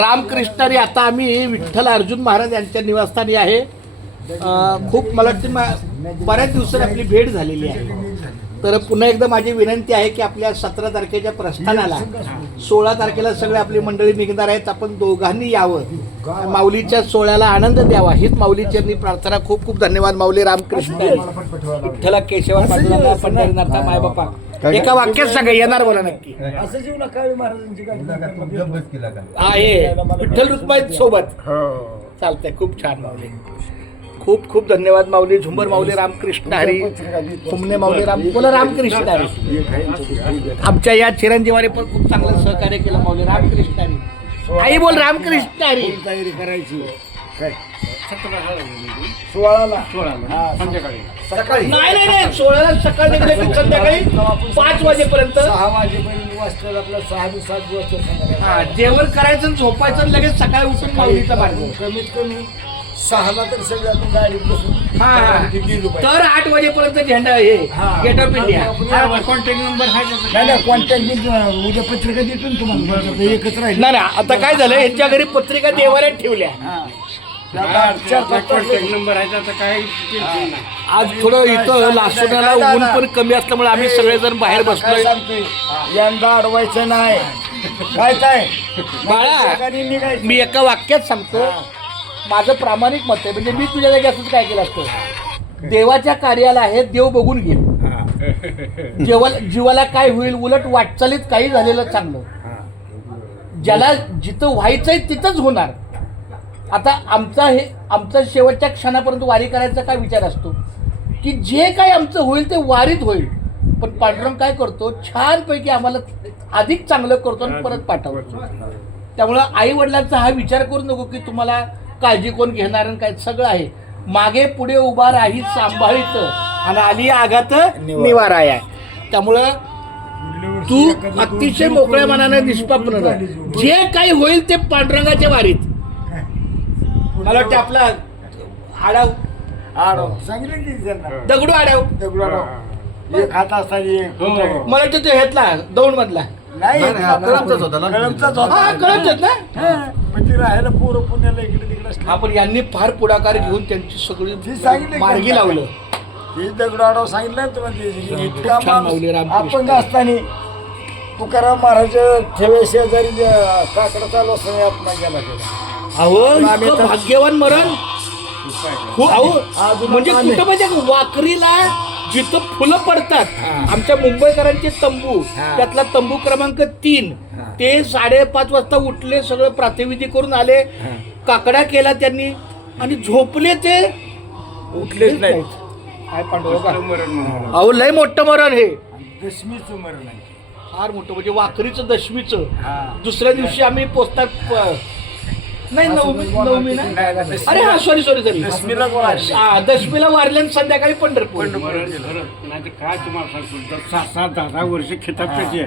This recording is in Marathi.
रामकृष्णारी आता आम्ही विठ्ठल अर्जुन महाराज यांच्या निवासस्थानी आहे. खूप मला वाटतं बऱ्याच दिवसांनी आपली भेट झालेली आहे. तर पुन्हा एकदा माझी विनंती आहे की आपल्या 17 तारखेच्या प्रस्थानाला 16 तारखेला सगळे आपली मंडळी निघणार आहेत. आपण दोघांनी यावं, माऊलीच्या सोहळ्याला आनंद द्यावा हीच माऊलीचरणी प्रार्थना. खूप खूप धन्यवाद माऊली. रामकृष्ण विठ्ठला केशवा पंढरीनाथा माय बापा. एका वाक्यात सांगा, येणार बोला नक्की आहे विठ्ठल रुक्माई सोबत. चालतंय, खूप छान माऊली. खूप खूप धन्यवाद माऊली. झुंबर माऊली रामकृष्ण हरी. फुमने माऊली बोला रामकृष्ण हरी. आमच्या या चिरंजीवाने पण खूप चांगलं सहकार्य केलं माऊली. रामकृष्ण हरी. आई बोल रामकृष्ण हरी. तयारी करायची 16ला संध्याकाळी सकाळी नाही 16ला सकाळी निघले की संध्याकाळी 5 वाजेपर्यंत 6 वाजेपर्यंत वाजता आपला 6-7 वाजता जेवण करायचं आणि झोपायचं आणि लगेच सकाळी उठून माऊलीचा मार्ग. कमीत कमी 6ला तर सगळं आपण गाडीत बसून गेलो पाहिजे. तर 8 वाजेपर्यंत झेंडा हे gate of India. Contact number नाही कॉन्टॅक्ट उद्या पत्रिका देतो ना तुम्हाला. एकच राहील. नाही आता काय झालं, यांच्या घरी पत्रिका देवाऱ्यात ठेवल्या. कॉन्टॅक्ट नंबर आहे त्याचं काय टेन्शन नाही. आज थोडं इथं लासोड्याला ऊन पण कमी असल्यामुळे आम्ही सगळेजण बाहेर बसलोय. यंदा अडवायचं नाही. काय बाळा, मी एका वाक्यात सांगतो, माझं प्रामाणिक मत आहे. म्हणजे मी तुझ्या जागी असंच काय केलं असतं. देवाच्या कार्याला आहे, देव बघून घेईल. जीवाला काय होईल, उलट वाटचालीत काही झालेलं चांगलं. ज्याला जिथं व्हायचंय तिथंच होणार. आता आमचा शेवटच्या क्षणापर्यंत वारी करायचा काय विचार असतो की जे काय आमचं होईल ते वारीत होईल. पण पांडुरंग काय करतो, छानपैकी आम्हाला अधिक चांगलं करतो आणि परत पाठवतो. त्यामुळं आई वडिलांचा हा विचार करू नको की तुम्हाला काळजी कोण घेणार आणि काय. सगळं आहे मागे पुढे उभा राही सांभाळीत आणि आली आघात निवारा आहे. त्यामुळं तू अतिशय मोकळ्या मनाने निष्पापन राह. जे काही होईल ते पांडुरंगाच्या वारीत. मला वाटतं आपला आडाव सांगितलं की त्यांना दगडू आडाव एक हात असताना मला वाटतं तो घेतला दौंड मधला. नाही कळमचाच होता कळत ना. पण ती राहायला पोरं पुण्याला इकडे तिकडे असली. हा पण यांनी फार पुढाकार घेऊन त्यांची सगळी ती सांगितलं मार्गी लावलं. ती दगडाडव सांगितलं ना तुम्हाला. इतका छान माऊली रामकृष्ण. अपंग असताना तुकाराम महाराज ठेवे शेजारी काकडा चालू असताना अपमान गेला गेला. अहो इतकं भाग्यवान मरण. अहो म्हणजे कुठं म्हणजे वाकरीला जिथं फुलं पडतात. आमच्या मुंबईकरांचे तंबू, त्यातला तंबू क्रमांक 3. ते 5:30 वाजता उठले, सगळं प्रातिविधी करून आले, काकडा केला त्यांनी आणि झोपले. ते उठलेच नाहीत. काय पांडुरंग. अहो लय मोठं मरण हे. दशमीचं मरण आहे फार मोठं, म्हणजे वाकरीचं दशमीचं. दुसऱ्या दिवशी आम्ही पोचतात नाही नवमी ना. अरे हा सॉरी दशमीला दशमीला वारल्या संध्याकाळी पंढरपूर. नाही तर काय तुम्हाला सांगतो 7-10 वर्ष खिताब त्याची